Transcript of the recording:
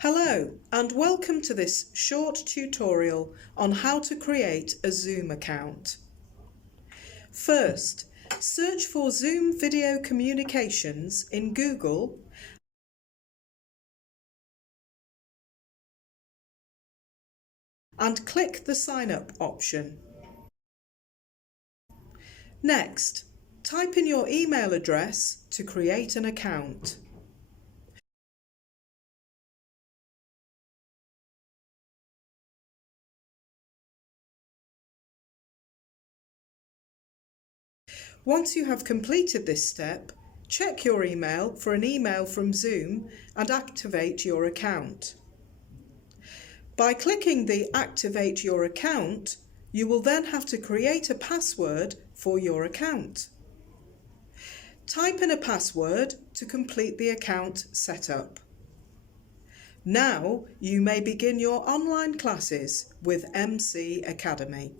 Hello and welcome to this short tutorial on how to create a Zoom account. First, search for Zoom Video Communications in Google and click the Sign Up option. Next, type in your email address to create an account. Once you have completed this step, check your email for an email from Zoom and activate your account. By clicking the Activate Your Account, you will then have to create a password for your account. Type in a password to complete the account setup. Now you may begin your online classes with MC Academy.